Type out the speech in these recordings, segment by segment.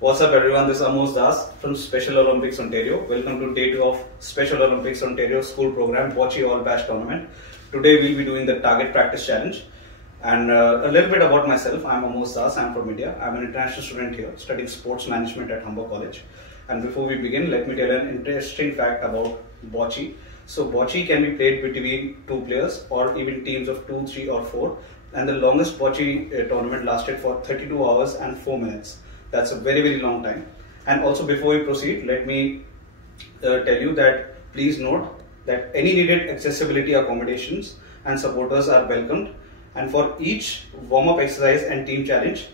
What's up everyone, this is Amos from Special Olympics Ontario. Welcome to day 2 of Special Olympics Ontario school program Bocce Bash Tournament. Today we'll be doing the target practice challenge. And a little bit about myself. I'm Amos, I'm from India. I'm an international student here studying sports management at Humber College. And before we begin, let me tell an interesting fact about Bocce. So Bocce can be played between 2 players or even teams of 2, 3 or 4. And the longest Bocce tournament lasted for 32 hours and 4 minutes. That's a very long time. And also before we proceed, let me tell you that please note that any needed accessibility accommodations and supporters are welcomed. And for each warm-up exercise and team challenge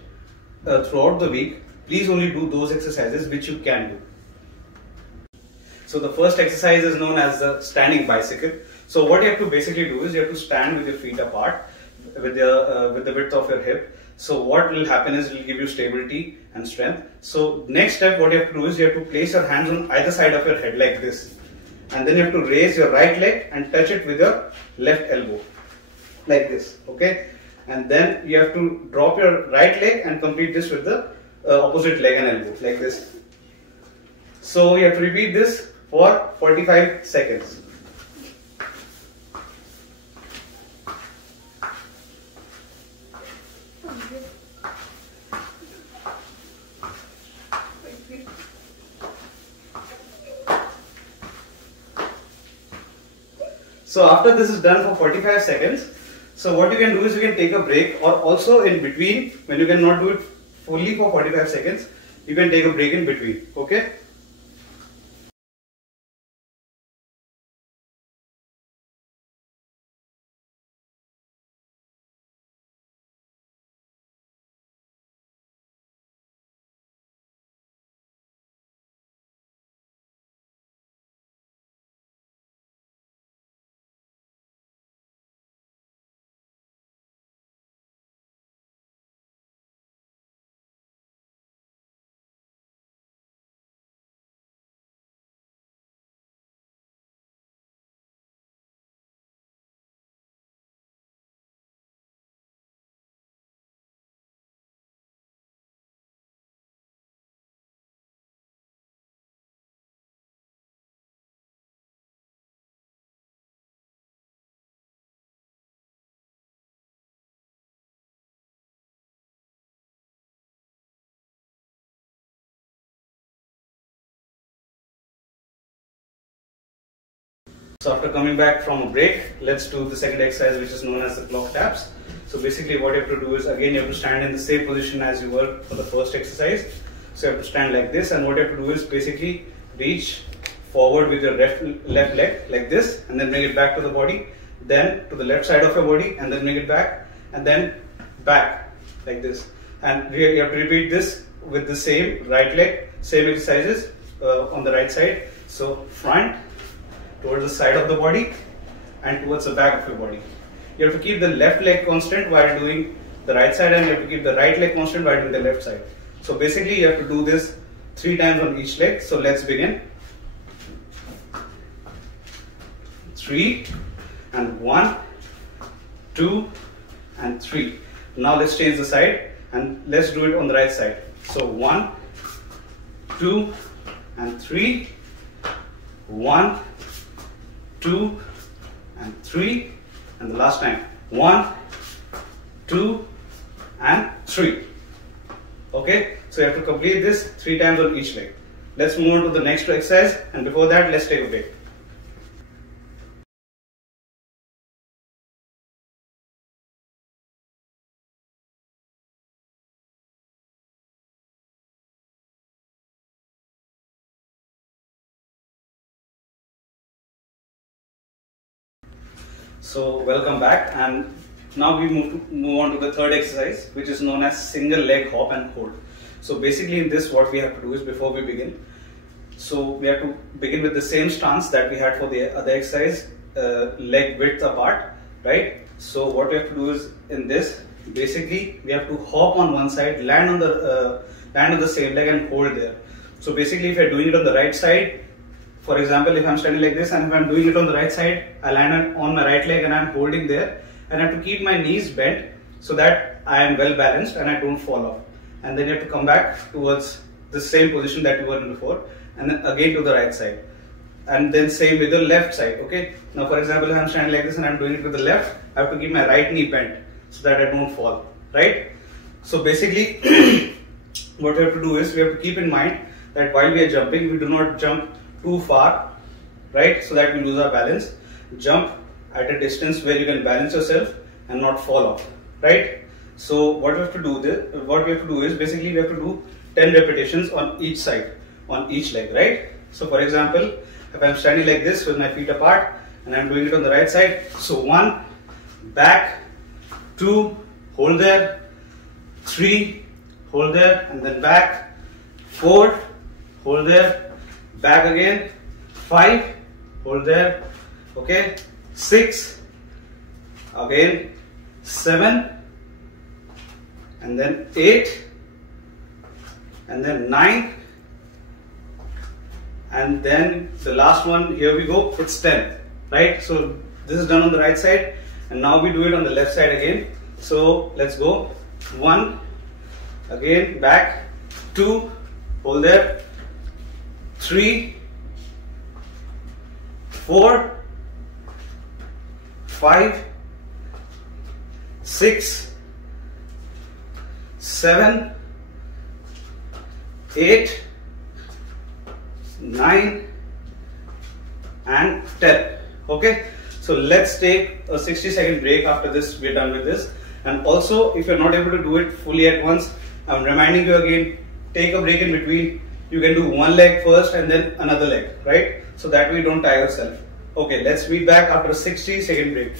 throughout the week, please only do those exercises which you can do. So the first exercise is known as the standing bicycle. So what you have to basically do is you have to stand with your feet apart with the width of your hip. So what will happen is it will give you stability and strength. So next step, what you have to do is you have to place your hands on either side of your head like this. And then you have to raise your right leg and touch it with your left elbow like this, okay? And then you have to drop your right leg and complete this with the opposite leg and elbow like this. So you have to repeat this for 45 seconds. So after this is done for 45 seconds, so what you can do is you can take a break, or also in between, when you cannot do it fully for 45 seconds, you can take a break in between, okay? So after coming back from a break, let's do the second exercise, which is known as the clock taps. So basically what you have to do is, again, you have to stand in the same position as you were for the first exercise. So you have to stand like this, and what you have to do is basically reach forward with your left leg like this, and then bring it back to the body, then to the left side of your body, and then bring it back, and then back like this. And you have to repeat this with the same right leg, same exercises on the right side. So front, towards the side of the body, and towards the back of your body. You have to keep the left leg constant while doing the right side, and you have to keep the right leg constant while doing the left side. So basically you have to do this 3 times on each leg. So let's begin. 3 and 1, 2 and 3. Now let's change the side and let's do it on the right side. So 1, 2 and 3, 1, 2 and 3, and the last time 1, 2 and 3. Okay, so you have to complete this 3 times on each leg. Let's move on to the next exercise, and before that, let's take a break. So welcome back, and now we move on to the third exercise, which is known as single leg hop and hold. So basically in this, what we have to do is, before we begin, so we have to begin with the same stance that we had for the other exercise, leg width apart, right? So what we have to do is, in this, basically we have to hop on one side, land on the same leg and hold there. So basically if you're doing it on the right side, for example, if I'm standing like this and if I'm doing it on the right side, I land on my right leg and I'm holding there, and I have to keep my knees bent so that I am well balanced and I don't fall off. And then you have to come back towards the same position that you were in before, and then again to the right side, and then same with the left side. Okay, now for example, if I'm standing like this and I'm doing it with the left, I have to keep my right knee bent so that I don't fall, right? So basically what we have to do is we have to keep in mind that while we are jumping, we do not jump too far, right, so that we lose our balance. Jump at a distance where you can balance yourself and not fall off, right? So what we have to do is basically we have to do 10 repetitions on each side, on each leg, right? So for example, if I'm standing like this with my feet apart and I'm doing it on the right side, so 1, back, 2, hold there, 3, hold there, and then back, 4, hold there, back again, 5, hold there, okay, 6, again, 7, and then 8, and then 9, and then the last one, here we go, it's 10, right? So this is done on the right side, and now we do it on the left side again. So let's go. 1, again, back, 2, hold there, 3, 4, 5, 6, 7, 8, 9, and 10. Okay, so let's take a 60-second break after this. We're done with this. And also, if you're not able to do it fully at once, I'm reminding you again, take a break in between. You can do one leg first and then another leg, right? So that way you don't tire yourself. Okay, let's meet back after a 60-second break.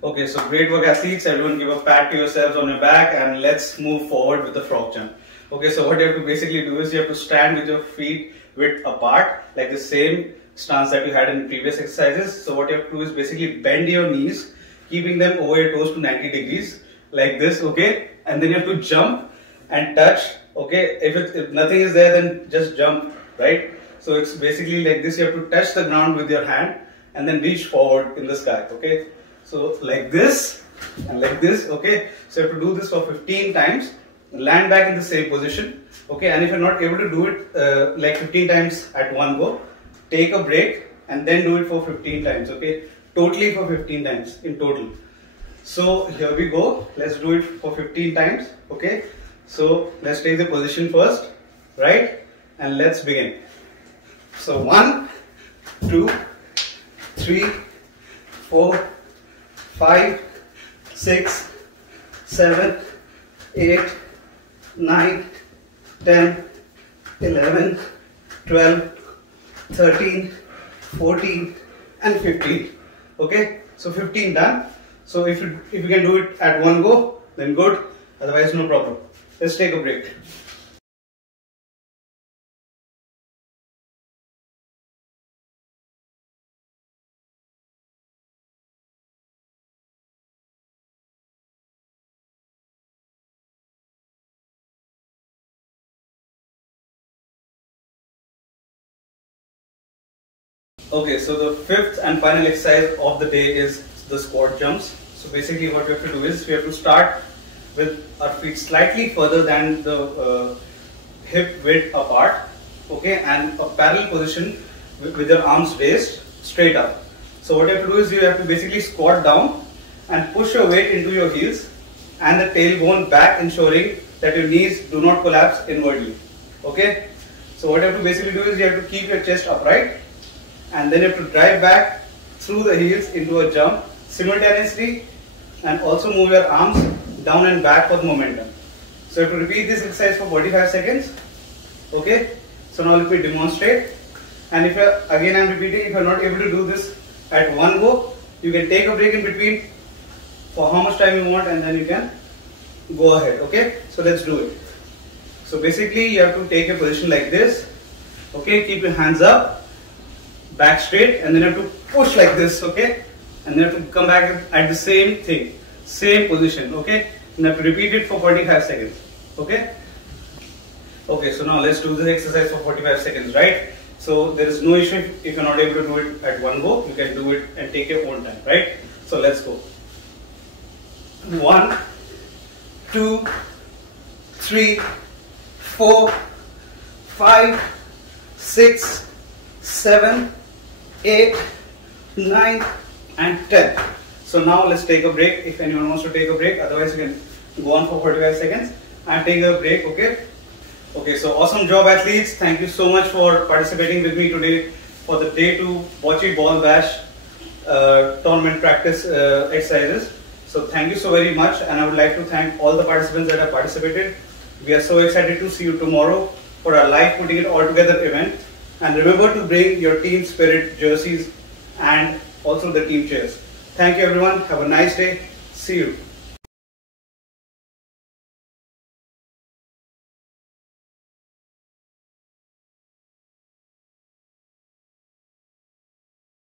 Okay, so great work athletes, everyone give a pat to yourselves on your back and let's move forward with the frog jump. Okay, so what you have to basically do is you have to stand with your feet width apart, like the same stance that you had in previous exercises. So what you have to do is basically bend your knees, keeping them over your toes to 90 degrees, like this, okay? And then you have to jump and touch, okay? If nothing is there, then just jump, right? So it's basically like this, you have to touch the ground with your hand and then reach forward in the sky, okay? So like this and like this, okay? So you have to do this for 15 times, land back in the same position, okay? And if you're not able to do it like 15 times at one go, take a break and then do it for 15 times, okay? Totally for 15 times in total. So here we go, let's do it for 15 times, okay? So let's take the position first, right? And let's begin. So 1, 2, 3, 4, 5, 6, 7, 8, 9, 10, 11, 12, 13, 14 and 15. Okay, so 15 done. So if you can do it at one go, then good, otherwise no problem. Let's take a break. Okay, so the fifth and final exercise of the day is the squat jumps. So basically what we have to do is we have to start with our feet slightly further than the hip width apart, okay, and a parallel position with your arms raised straight up. So what you have to do is you have to basically squat down and push your weight into your heels and the tailbone back, ensuring that your knees do not collapse inwardly. Okay? So what you have to basically do is you have to keep your chest upright and then you have to drive back through the heels into a jump simultaneously and also move your arms down and back for the momentum. So you have to repeat this exercise for 45 seconds. Okay? So now let me demonstrate. And if again I am repeating, if you are not able to do this at one go, you can take a break in between for how much time you want and then you can go ahead. Okay? So let's do it. So basically you have to take a position like this. Okay? Keep your hands up, back straight, and then you have to push like this. Okay? And then you have to come back at the same thing, same position. Okay? And you have to repeat it for 45 seconds. Okay? Okay, so now let's do this exercise for 45 seconds, right? So there is no issue if you're not able to do it at one go. You can do it and take your own time, right? So let's go. 1, 2, 3, 4, 5, 6, 7, 8, 9, and 10. So now let's take a break if anyone wants to take a break. Otherwise you can go on for 45 seconds and take a break, okay? Okay, so awesome job athletes. Thank you so much for participating with me today for the day 2 Bocce Bash tournament practice exercises. So thank you so very much, and I would like to thank all the participants that have participated. We are so excited to see you tomorrow for our live putting it all together event. And remember to bring your team spirit jerseys and also the team chairs. Thank you everyone. Have a nice day. See you.